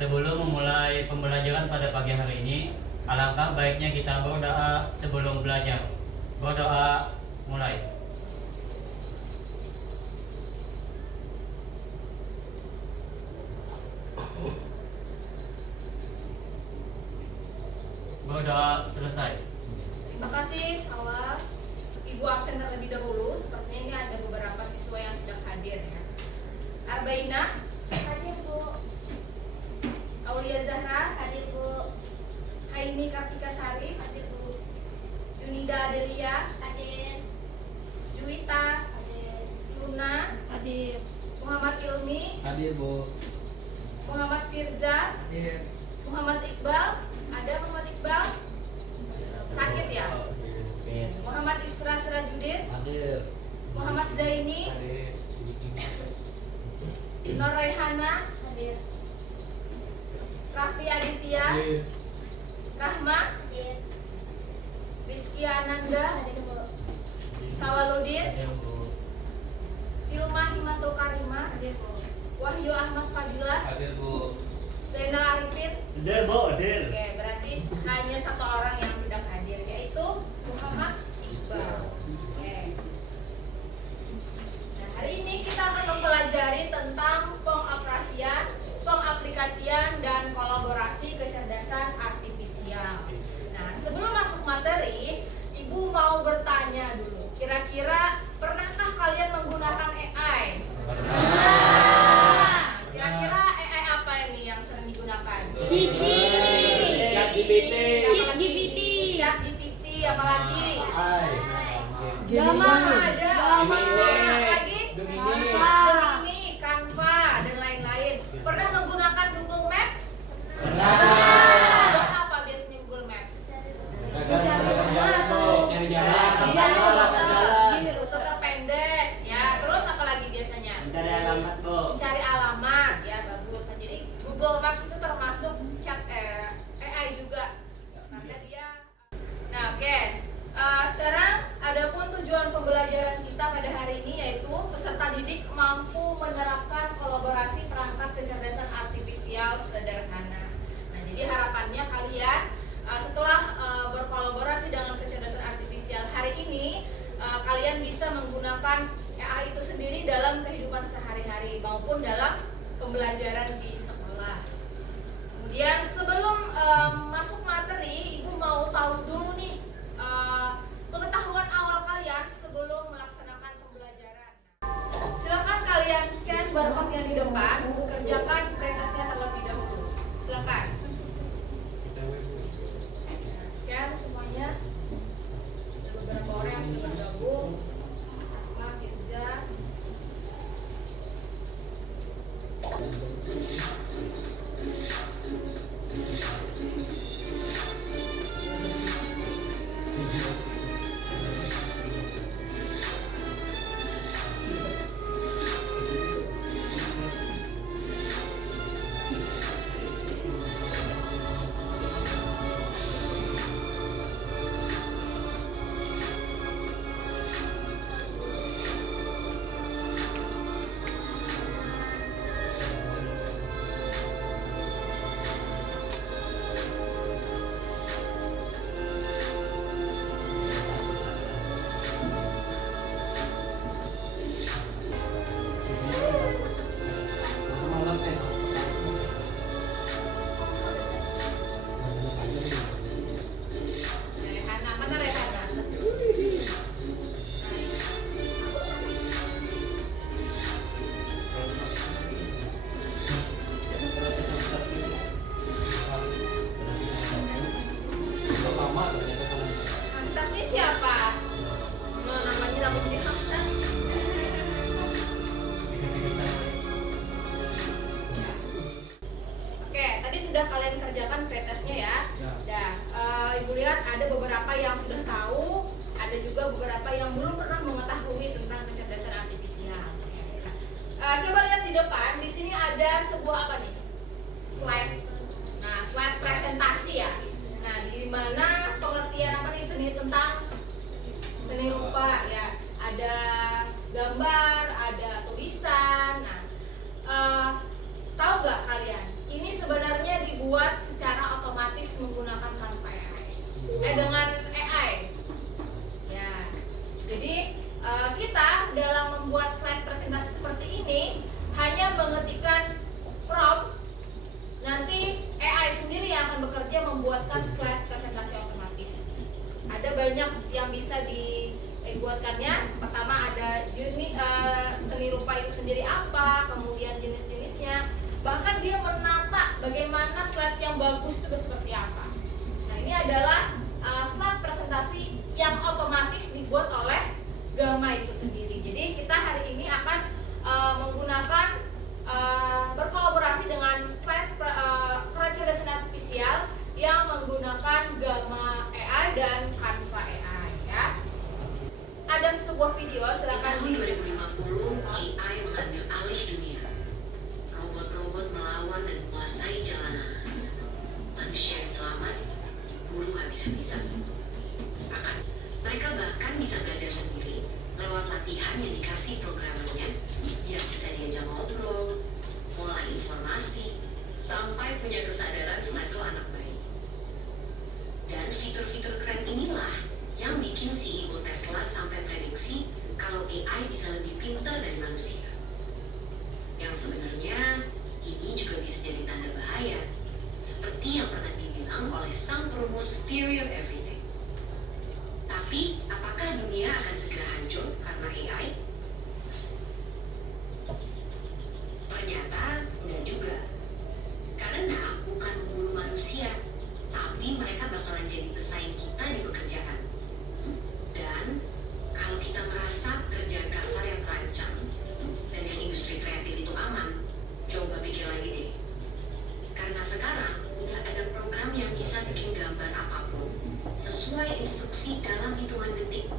Sebelum memulai pembelajaran pada pagi hari ini, alangkah baiknya kita berdoa sebelum belajar. Berdoa, mulai. Berdoa selesai. Terima kasih, Sawa. Ibu absen terlebih dahulu. Sepertinya ini ada beberapa siswa yang tidak hadir ya. Arbaina, Hadir Bu. Aulia Zahra, Hadir Bu. Haini Kartika Sari, Hadir Bu. Junida Adelia, Hadir. Juwita, Hadir. Luna, Hadir. Muhammad Ilmi, Hadir Bu. Muhammad Firza, Hadir. Muhammad Iqbal. Ada Muhammad Iqbal? Sakit ya? Muhammad Isra Sirajudin, Hadir. Muhammad Zaini, Hadir. Nur Raihana, Hadir. Raffi Aditya, Hadir. Rahma, Hadir. Rizky Ananda, Hadir Bu. Sawaludin, Hadir, Bu. Silma Himatul Karima, Hadir Bu. Wahyu Ahmad Fadilah, Hadir Bu. Zainal Arifin. Hadir Bu, hadir. Oke, berarti hanya satu orang yang tidak hadir, yaitu Muhammad Iqbal. Oke. Nah, hari ini kita akan mempelajari tentang pengaplikasian dan kolaborasi kecerdasan artifisial. Nah, sebelum masuk materi, Ibu mau bertanya dulu. Kira-kira pernahkah kalian menggunakan AI? Kira-kira AI apa ini yang sering digunakan? Cici. ChatGPT. ChatGPT. ChatGPT, apalagi? Gama. Ada Gemini. lagi? Gemini. Gemini, Canva, dan lain-lain. Pernah menggunakan Google Maps? Buat apa biasanya Google Maps? Nyari jalan. Rute terpendek, ya. Terus apa lagi biasanya? Mencari alamat Bu. Mencari alamat, ya bagus. Nah, jadi Google Maps itu termasuk AI juga, karena dia. Nah, oke. Sekarang adapun tujuan pembelajaran kita pada hari ini yaitu peserta didik mampu menerapkan kolaborasi perangkat kecerdasan artifisial sederhana. Nah, jadi harapannya kalian setelah berkolaborasi dengan kecerdasan artifisial hari ini, kalian bisa menggunakan AI itu sendiri dalam kehidupan sehari-hari maupun dalam pembelajaran di sekolah. Kemudian sebelum masuk materi, Ibu mau tahu dulu nih pengetahuan awal kalian sebelum melaksanakan pembelajaran. Silakan kalian scan barcode yang di depan, kerjakan pretestnya terlebih dahulu. Silakan. Nah, scan semuanya. Ada beberapa orang yang sudah bergabung. Ahmad, Firza. Rehana, mana Rehana? Hamdan ini siapa? Nah, namanya Hamdan. Oke, tadi sudah kalian kerjakan pretestnya ya. Nah, Ibu lihat ada beberapa yang sudah tahu, ada juga beberapa yang belum pernah mengetahui tentang kecerdasan artifisial. Coba lihat di depan, di sini ada sebuah apa nih? Slide. Nah, slide presentasi ya. Nah, di mana pengertian apa nih seni tentang seni rupa ya. Ada gambar, ada tulisan. Nah, tahu nggak kalian ini sebenarnya dibuat secara otomatis menggunakan Canva AI. Dengan AI. Ya. Jadi kita dalam membuat slide presentasi seperti ini hanya mengetikkan prompt, nanti AI sendiri yang akan bekerja membuatkan slide presentasi otomatis. Ada banyak yang bisa dibuatkannya. Pertama ada jenis seni rupa itu sendiri apa, kemudian jenis-jenisnya, bahkan dia menata bagaimana slide yang bagus itu seperti apa. Nah, ini adalah slide presentasi yang otomatis dibuat oleh Gamma itu sendiri. Jadi kita hari ini akan menggunakan berkolaborasi dengan slide kecerdasan artifisial yang menggunakan Gamma AI dan Canva AI ya. Ada sebuah video, Di silakan. tahun 2050, AI mengambil alih dunia. Robot-robot melawan dan menguasai jalanan. Manusia yang selamat diburu habis-habisan. Mereka bahkan bisa belajar sendiri lewat latihan yang dikasih programmernya, biar bisa diajak ngobrol, mulai informasi, sampai punya kesadaran selevel anak bayi. Dan fitur-fitur keren inilah yang bikin CEO Tesla sampai prediksi kalau AI bisa lebih pintar dari manusia. Yang sebenarnya ini juga bisa jadi tanda bahaya, seperti yang pernah dibilang oleh sang perumus Theory of Everything. Tapi, apakah dunia akan segera hancur karena AI? Ternyata enggak juga. Karena bukan memburu manusia, tapi mereka bakalan jadi pesaing kita di pekerjaan. Dan kalau kita merasa pekerjaan kasar yang terancam dan yang industri kreatif itu aman, coba pikir lagi deh. Karena sekarang udah ada program yang bisa bikin gambar apapun sesuai instruksi dalam hitungan detik.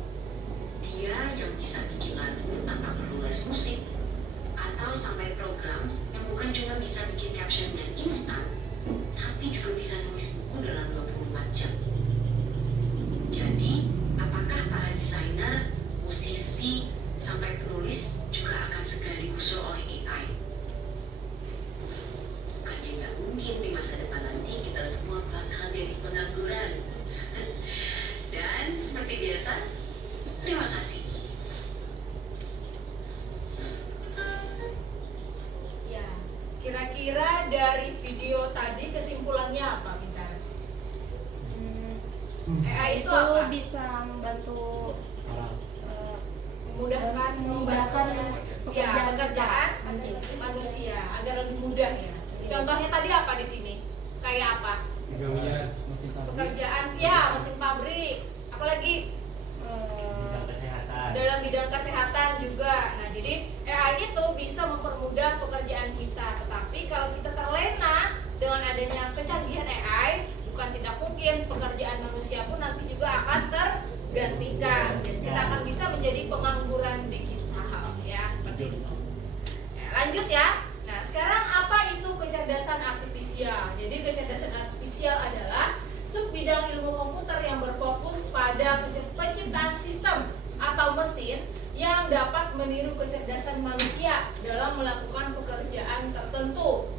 Dia yang bisa bikin lagu tanpa perlu les musik, atau sampai program yang bukan cuma bisa bikin caption dengan instan, tapi juga bisa nulis buku dalam 24 jam. Jadi, apakah para desainer, musisi, sampai penulis juga akan segera digusur oleh AI? Bukannya nggak mungkin di masa depan nanti kita semua bakal jadi pengangguran. Dan seperti biasa, terima kasih. Ya, kira-kira dari video tadi kesimpulannya apa, Bintang? AI itu apa? bisa membantu Orang. memudahkan ya, pekerjaan Anjing. manusia agar lebih mudah ya. Contohnya tadi apa di sini? Kayak apa? Pekerjaan ya, mesin pabrik, apalagi Bidang kesehatan. dalam bidang kesehatan juga. Nah, jadi AI itu bisa mempermudah pekerjaan kita. Tetapi kalau kita terlena dengan adanya kecanggihan AI, bukan tidak mungkin pekerjaan manusia pun nanti juga akan tergantikan. Dan kita akan bisa menjadi pengangguran digital ya, seperti itu. Ya, lanjut ya. Nah, sekarang apa itu kecerdasan artifisial? Jadi kecerdasan artifisial adalah subbidang ilmu komputer yang berfokus pada penciptaan sistem atau mesin yang dapat meniru kecerdasan manusia dalam melakukan pekerjaan tertentu.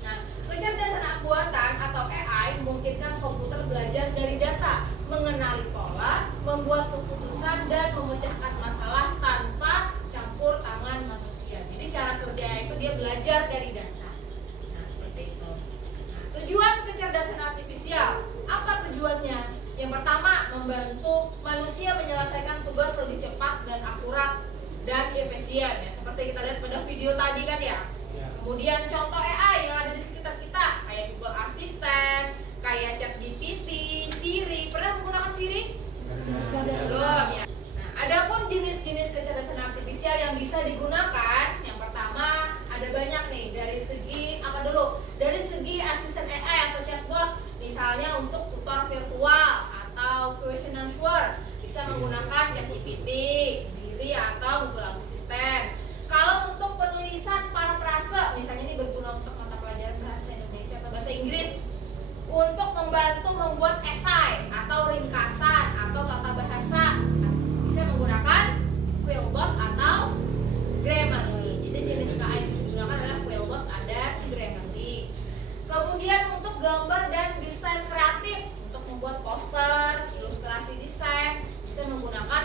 Nah, kecerdasan buatan atau AI memungkinkan komputer belajar dari data, mengenali pola, membuat keputusan, dan memecahkan masalah tanpa campur tangan manusia. Jadi cara kerjanya itu dia belajar dari data. Nah, seperti itu. Nah, tujuan kecerdasan artifisial, apa tujuannya? Yang pertama, membantu manusia menyelesaikan tugas lebih cepat dan akurat dan efisien ya, seperti kita lihat pada video tadi kan ya. Kemudian contoh AI yang ada di sekitar kita kayak Google Assistant, kayak ChatGPT, Siri. Pernah menggunakan Siri? Belum ya. Nah, adapun jenis-jenis kecerdasan artifisial yang bisa digunakan, yang pertama ada banyak nih dari segi apa dulu? Dari segi asisten AI atau chatbot, misalnya untuk tutor virtual atau question answer bisa menggunakan ChatGPT, Siri atau Google Assistant. Kalau untuk penulisan parafrase, misalnya ini berguna untuk mata pelajaran bahasa Indonesia atau bahasa Inggris, untuk membantu membuat esai atau ringkasan atau tata bahasa, bisa menggunakan Quillbot atau Grammarly. Jadi jenis KA yang bisa digunakan adalah Quillbot dan Grammarly.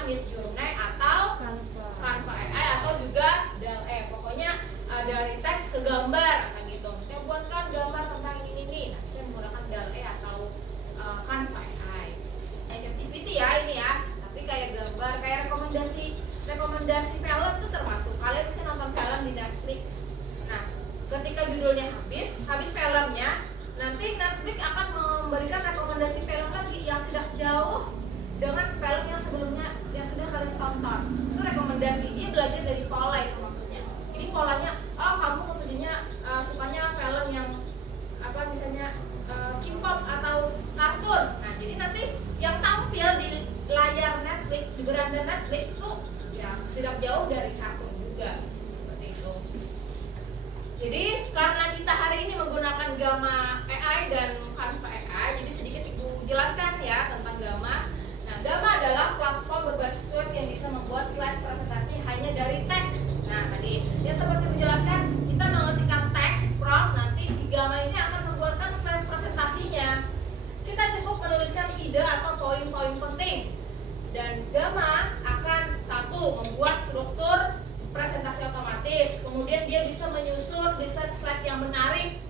adalah Midjourney atau Canva AI atau juga DALL-E. Pokoknya dari teks ke gambar kayak gitu. Saya buatkan gambar tentang ini. Nah, saya menggunakan DALL-E atau Canva AI. ChatGPT ya ini ya. Tapi kayak gambar, kayak rekomendasi film itu termasuk. Kalian bisa nonton film di Netflix. Nah, ketika judulnya habis filmnya, nanti Netflix akan memberikan rekomendasi film lagi yang tidak jauh dengan film yang sebelumnya yang sudah kalian tonton. Itu rekomendasi, dia belajar dari pola itu maksudnya. Jadi polanya, oh kamu tujuannya sukanya film yang apa misalnya K-pop atau kartun. Nah jadi nanti yang tampil di layar Netflix, di beranda Netflix itu ya tidak jauh dari kartun juga seperti itu. Jadi karena kita hari ini menggunakan Gamma AI dan Canva AI, jadi sedikit Ibu jelaskan ya tentang Gamma. Nah, Gamma adalah platform berbasis web yang bisa membuat slide presentasi hanya dari teks. Nah, tadi yang seperti Ibu jelaskan, kita mengetikkan teks prompt, nanti si Gamma ini akan membuatkan slide presentasinya. Kita cukup menuliskan ide atau poin-poin penting. Dan Gamma akan membuat struktur presentasi otomatis. Kemudian dia bisa menyusun desain slide yang menarik.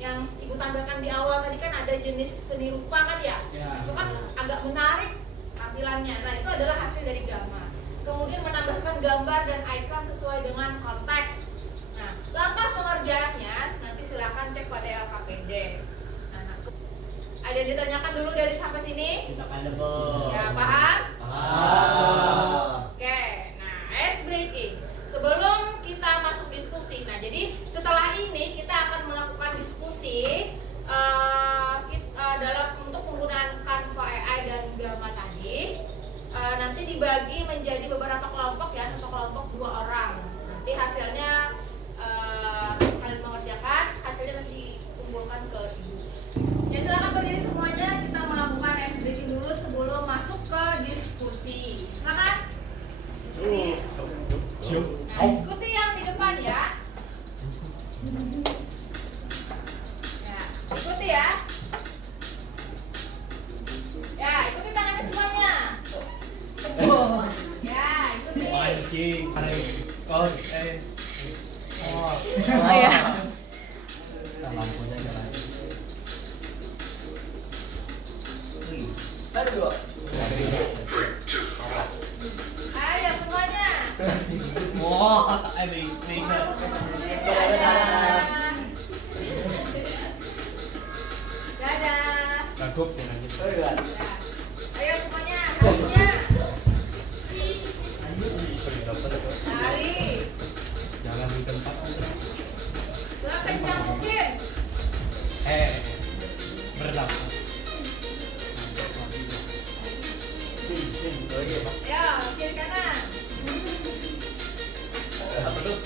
Yang Ibu tampilkan di awal tadi kan ada jenis seni rupa kan ya? Itu kan agak menarik tampilannya. Nah, itu adalah hasil dari Gamma. Kemudian menambahkan gambar dan icon sesuai dengan konteks. Nah, langkah pengerjaannya nanti silakan cek pada LKPD. Nah, ada yang ditanyakan dulu dari sampai sini? Kita kan Bu. Ya, paham? Paham. Oke, nah ice breaking. Sebelum kita masuk diskusi, nah jadi setelah ini kita akan melakukan diskusi dalam untuk penggunaan Canva AI dan Gamma tadi. Nanti dibagi menjadi beberapa kelompok ya, satu kelompok 2 orang. Nanti hasilnya kalian mengerjakan, hasilnya nanti dikumpulkan ke ibu. Ya silakan berdiri semuanya, kita melakukan ice breaking dulu sebelum masuk ke diskusi. Silakan. Jadi, nah, ikuti yang di depan ya. Ya, ikuti ya. Ya, ikuti tangannya semuanya. Ya, ikuti. Oh ya. Lampunya jalan. Aduh. Ayo semuanya. Wah, saya bingung. Dadah. Bagus ya nanti. Ya. Ayo semuanya, harinya. Hari. Jangan di tempat. Sekencang mungkin. Bernafas. Ya, kiri kanan. Apa tuh?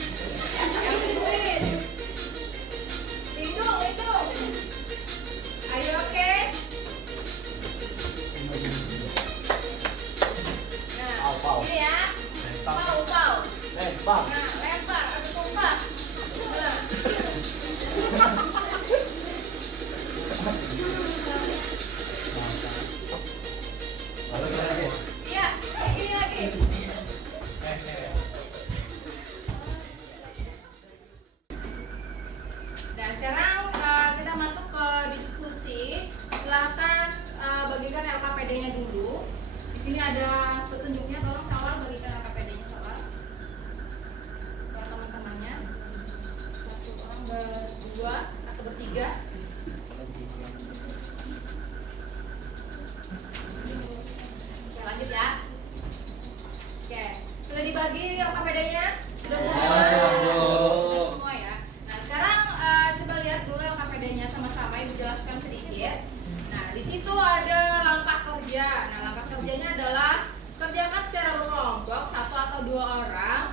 Yang tungguin. Hitung. Ayo oke. Nah, ini ya. Pau. Lempar. Nah, lempar atau tumpah. Nah. Iya, ini lagi. Nah, sekarang kita masuk ke diskusi. Silahkan bagikan LKPD-nya dulu. Di sini ada petunjuknya. Tolong Syawal bagikan LKPD-nya Syawal ke teman-temannya. 1 orang berdua atau bertiga. Oke, lanjut ya. Oke, sudah dibagi LKPD-nya? Sudah semua? Sudah semua ya. Nah, sekarang coba lihat dulu LKPD-nya sama-sama, Ibu jelaskan sedikit. Nah, di situ ada langkah kerja. Nah, langkah kerjanya adalah kerjakan secara berkelompok 1 atau 2 orang.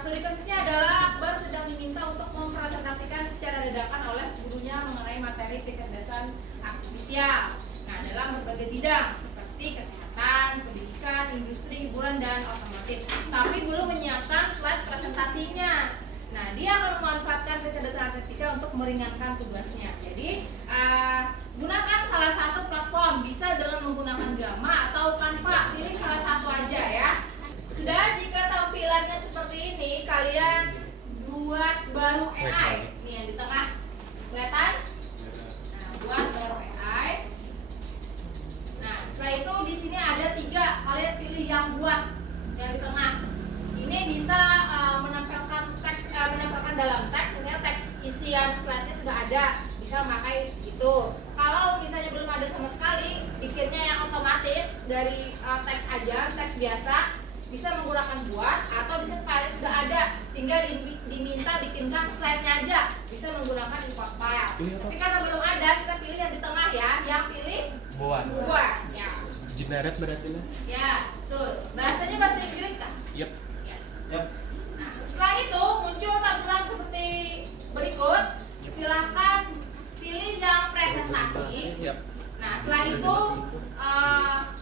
Studi kasusnya adalah Akbar sedang diminta untuk mempresentasikan secara dadakan oleh gurunya mengenai materi kecerdasan artifisial. Nah, dalam berbagai bidang seperti kesehatan, pendidikan, industri, hiburan, dan otomotif. Tapi belum menyiapkan slide presentasinya. Nah, dia akan memanfaatkan kecerdasan artifisial untuk meringankan tugasnya. Jadi, gunakan salah satu platform, bisa dengan menggunakan Gamma atau Canva. Pilih salah satu aja. baru AI. Nih yang di tengah. Kelihatan? Nah, buat baru AI. Nah, setelah itu di sini ada 3. Kalian pilih yang buat yang di tengah. Ini bisa menempelkan dalam teks, sehingga teks isian slide-nya sudah ada. Bisa memakai itu. Kalau misalnya belum ada sama sekali, bikinnya yang otomatis dari teks aja, teks biasa, bisa menggunakan buat atau bisa sekali sudah ada, tinggal diminta bikinkan slide-nya aja, bisa menggunakan import file. Tapi karena belum ada, kita pilih yang di tengah ya, yang pilih Buat. ya. Generate berarti lah. Ya, tuh. Bahasanya bahasa Inggris kan? Yep. Ya. Yap. Nah, setelah itu muncul tampilan seperti berikut. Silahkan pilih yang presentasi. Yep. Nah, setelah itu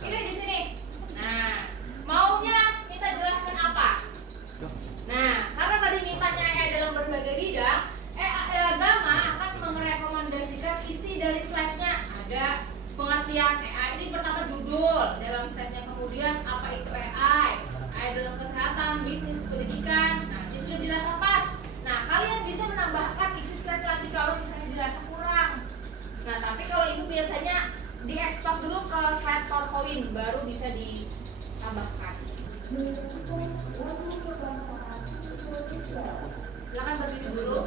pilih di sini. Nah, maunya minta jelasin apa? Nah, karena tadi mintanya AI dalam berbagai bidang, Gama akan merekomendasikan isi dari slide-nya. Ada pengertian AI ini, pertama judul dalam slide-nya, kemudian apa itu AI dalam kesehatan, bisnis, pendidikan. Nah, ini sudah dirasa pas. Nah, kalian bisa menambahkan isi slide lagi kalau misalnya dirasa kurang. Nah, tapi kalau ibu biasanya diekspor dulu ke slide PowerPoint, baru bisa ditambahkan. Silakan berdiri dulu.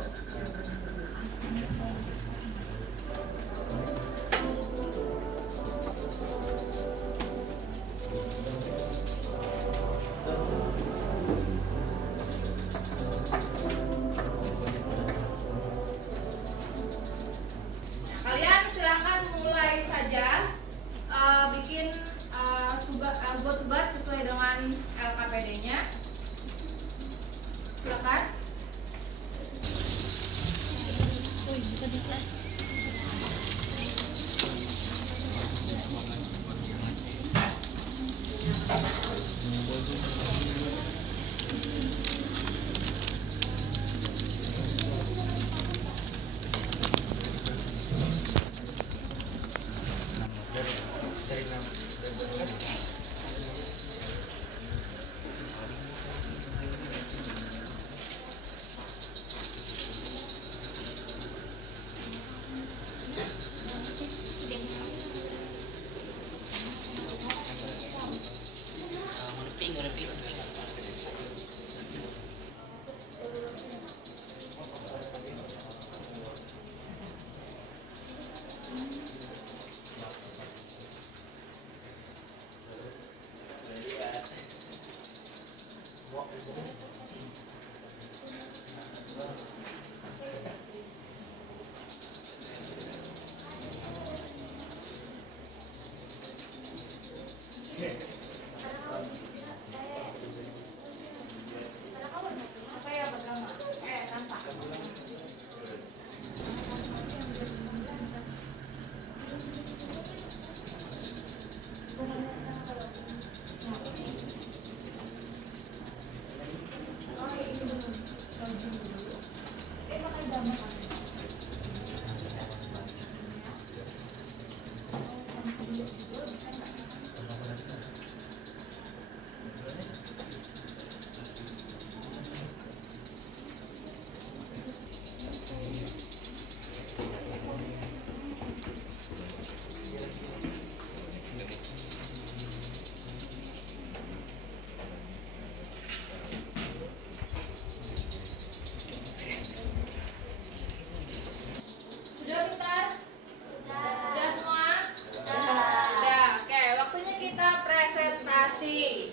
Kalian silahkan mulai saja bikin buat tugas sesuai dengan LKPD-nya. Silakan. Apa ya pertama? Tanpa. Sudah pintar? Sudah semua? Sudah. Oke, waktunya kita presentasi.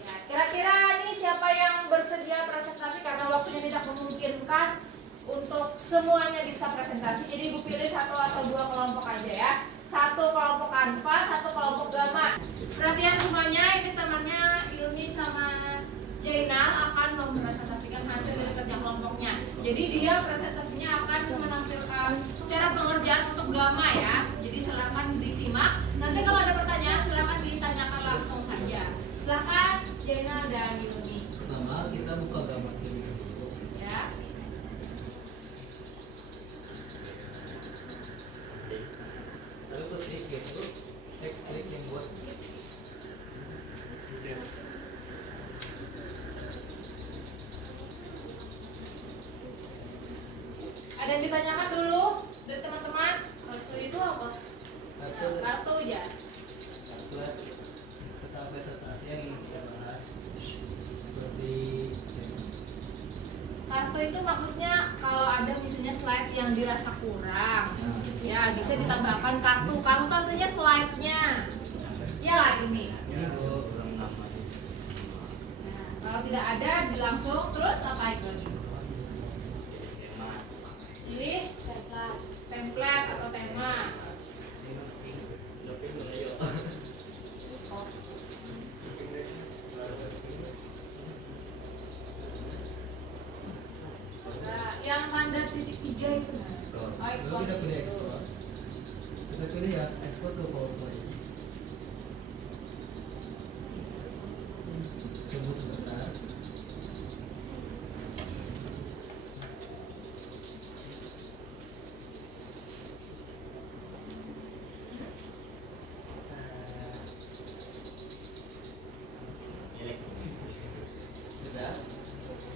Ya, kira-kira ini siapa yang bersedia presentasi karena waktunya tidak memungkinkan untuk semuanya bisa presentasi. Jadi ibu pilih 1 atau 2 kelompok aja ya. 1 kelompok Canva, 1 kelompok Gama. Perhatian semuanya, ini temannya Ilmi sama Jainal akan mempresentasikan hasil dari kerja kelompoknya. Jadi dia presentasinya akan menampilkan cara pengerjaan untuk Gama ya. Jadi silakan disimak. Nanti kalau ada pertanyaan silakan ditanyakan langsung saja. Silakan Jainal dan Ilmi. Pertama kita buka gambar dulu. Ya. Lalu ke klik ya itu, klik yang buat. kartu itu maksudnya kalau ada misalnya slide yang dirasa kurang, ya bisa ditambahkan kartu. Kartu artinya slide-nya. Ya lah ini. Ini bu. Kalau tidak ada, langsung terus apa lagi? Pilih template atau tema. Nah, yang tanda titik 3 itu mas. Oh, Lalu ekspor. kita pilih ekspor. Kita pilih ya ekspor ke PowerPoint. Tunggu sebentar. Sudah.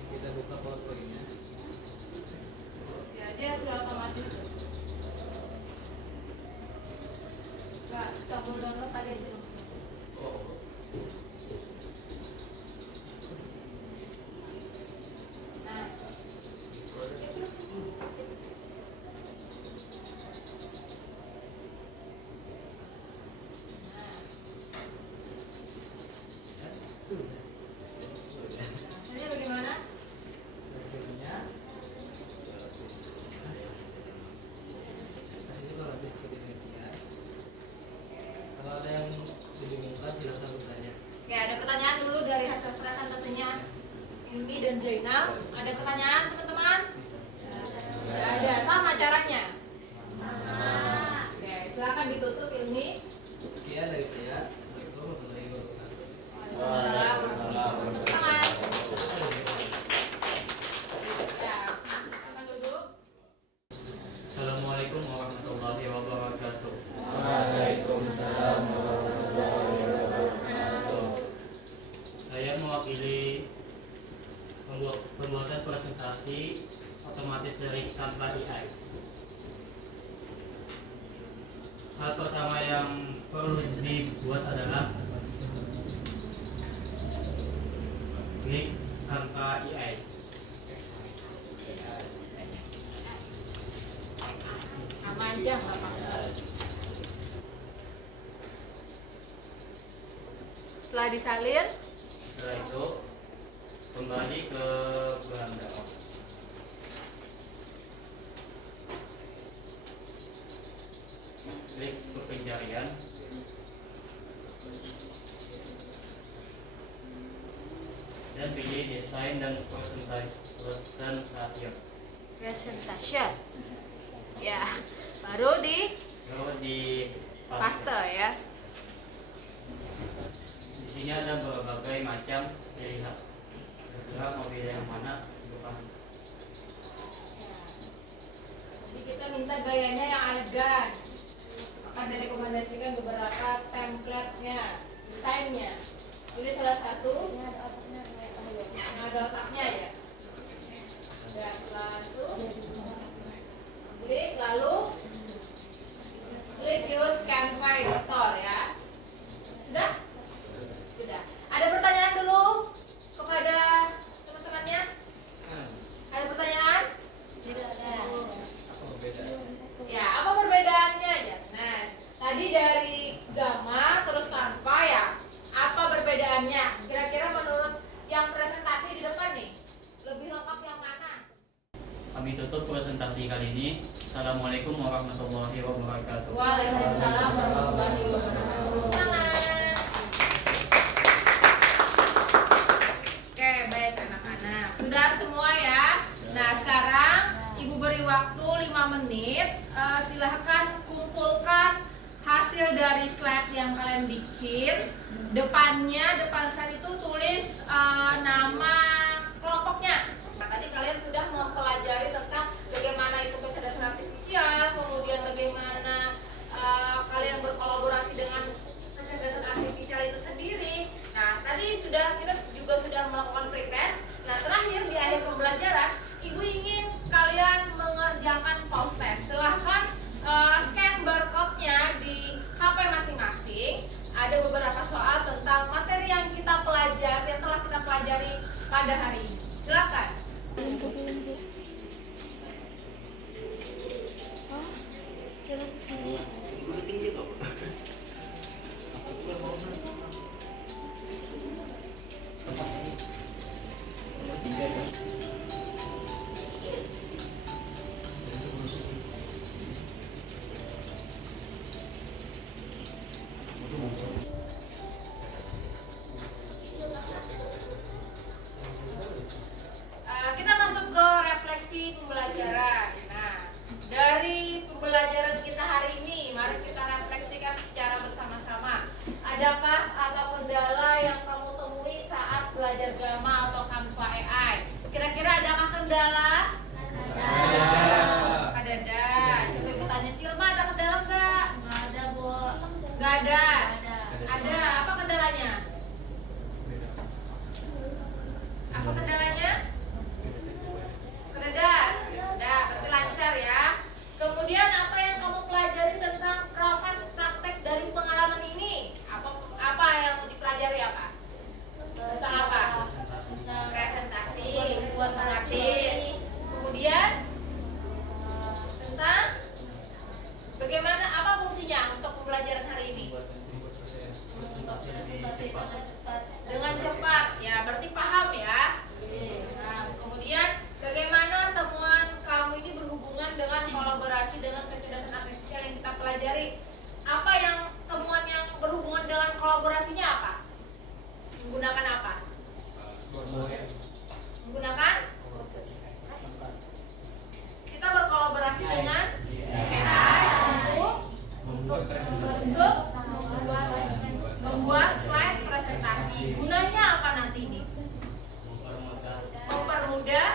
Kita buka PowerPoint-nya. Ya, dia sudah otomatis. Enggak, tombol download ada itu. Nah, Ya, sudah. hasilnya bagaimana? Hasilnya juga lebih seperti demikian. Kalau ada yang dibingungkan silahkan bertanya. Ya, ada pertanyaan dulu dari hasil presentasinya Indi dan Zainal. Ada pertanyaan teman-teman? Tidak ada. Sama caranya. Oke, silakan ditutup Ilmi. Sekian dari saya. Assalamualaikum warahmatullahi wabarakatuh. Waalaikumsalam warahmatullahi wabarakatuh. Ya, silakan duduk. Assalamualaikum warahmatullahi wabarakatuh. Saya mewakili pembuatan presentasi otomatis dari Canva AI. Hal pertama yang perlu dibuat adalah klik Canva AI. Sama aja nggak apa-apa. Setelah disalin, Setelah itu kembali ke Belanda. Klik ke pencarian. Dan pilih desain dan presentation. presentation. Ya, baru di Lalu di paste ya. Di sini ada berbagai macam pilihan. Terserah mau pilih yang mana suka. Jadi kita minta gayanya yang elegan. Akan direkomendasikan beberapa template-nya, desainnya. Pilih salah satu yang ada otaknya ya. Dan langsung klik, lalu klik use Canva editor ya. Sudah? Sudah. Ada pertanyaan dulu kepada teman-temannya? Ada pertanyaan? Apa beda? Ya, apa perbedaannya ya? Nah, tadi dari Gamma terus Canva ya. Apa perbedaannya? Kira-kira menurut yang presentasi di depan nih, lebih lengkap yang mana? Kami tutup presentasi kali ini. Assalamualaikum warahmatullahi wabarakatuh. Waalaikumsalam warahmatullahi wabarakatuh. Tangan. Oke, baik anak-anak. Sudah semua ya. Nah, sekarang Ibu beri waktu 5 menit. Silahkan kumpulkan hasil dari slide yang kalian bikin. Depan slide itu tulis nama kelompoknya. Nah, tadi kalian sudah mempelajari tentang bagaimana itu kecerdasan artifisial, kemudian bagaimana kalian berkolaborasi dengan kecerdasan artifisial itu sendiri. Nah, tadi kita juga sudah melakukan pretest. Nah, terakhir di akhir pembelajaran, Ibu ingin kalian mengerjakan pause test. Silahkan scan barcode-nya di HP masing-masing. Ada beberapa soal tentang materi yang telah kita pelajari pada hari ini. Silakan. Hah? Jalan sini. Kita masuk ke refleksi pembelajaran. Nah, dari pembelajaran kita hari ini, mari kita refleksikan secara bersama-sama. Adakah atau kendala yang kamu temui saat belajar Gamma atau Canva AI? Kira-kira adakah kendala? Ada. Coba ibu tanya Silma, ada kendala nggak? Nggak ada, Bu. Nggak ada. Nggak ada. Ada. Apa kendalanya? Apa kendalanya? Keredar. Sudah, berarti lancar ya. Kemudian apa yang kamu pelajari tentang proses praktek dari pengalaman ini? Apa yang dipelajari apa? Tentang apa? Presentasi, buat praktis. Kemudian tentang bagaimana apa fungsinya untuk pembelajaran hari ini? Dengan cepat, ya berarti paham ya. Nah, kemudian bagaimana temuan kamu ini berhubungan dengan kolaborasi dengan kecerdasan artifisial yang kita pelajari? Apa yang temuan yang berhubungan dengan kolaborasinya apa? Menggunakan apa? Menggunakan? Kita berkolaborasi dengan AI untuk membuat slide presentasi. Gunanya apa nanti ini? Mempermudah.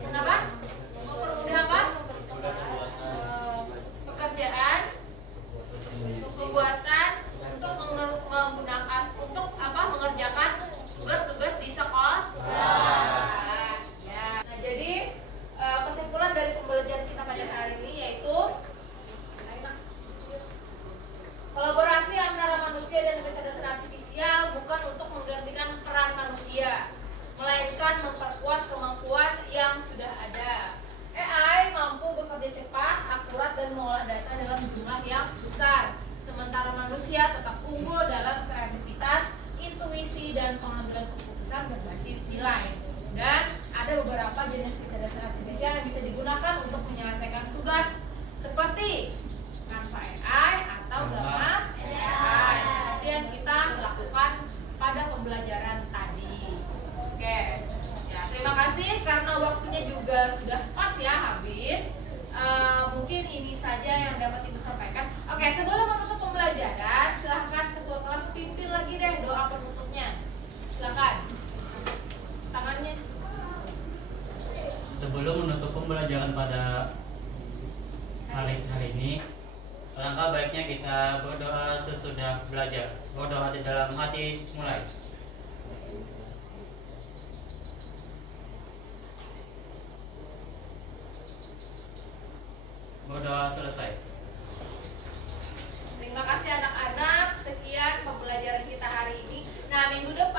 Kenapa? Mempermudah apa? Pekerjaan, pembuatan untuk menggunakan untuk apa? Mengerjakan tugas-tugas di sekolah. Ya. Nah, jadi kesimpulan dari pembelajaran kita pada hari ini yaitu kolaborasi antara manusia dan kecerdasan artifisial bukan untuk menggantikan peran manusia, melainkan memperkuat kemampuan yang sudah ada. AI mampu bekerja cepat, akurat, dan mengolah data dalam jumlah yang besar, sementara manusia tetap unggul dalam kreativitas, intuisi, dan pengambilan keputusan berbasis nilai. Dan ada beberapa jenis kecerdasan artifisial yang bisa digunakan untuk menyelesaikan tugas seperti Canva AI atau Gamma AI, seperti yang kita lakukan pada pembelajaran tadi. Oke, ya terima kasih karena waktunya juga sudah pas ya, habis. Mungkin ini saja yang dapat Ibu sampaikan. Oke, sebelum menutup pembelajaran, silahkan ketua kelas pimpin lagi deh doa penutupnya. Silahkan. Tangannya. Sebelum menutup pembelajaran pada hari ini, alangkah baiknya kita berdoa sesudah belajar. Berdoa di dalam hati mulai. Berdoa selesai. Terima kasih anak-anak. Sekian pembelajaran kita hari ini. Nah, minggu depan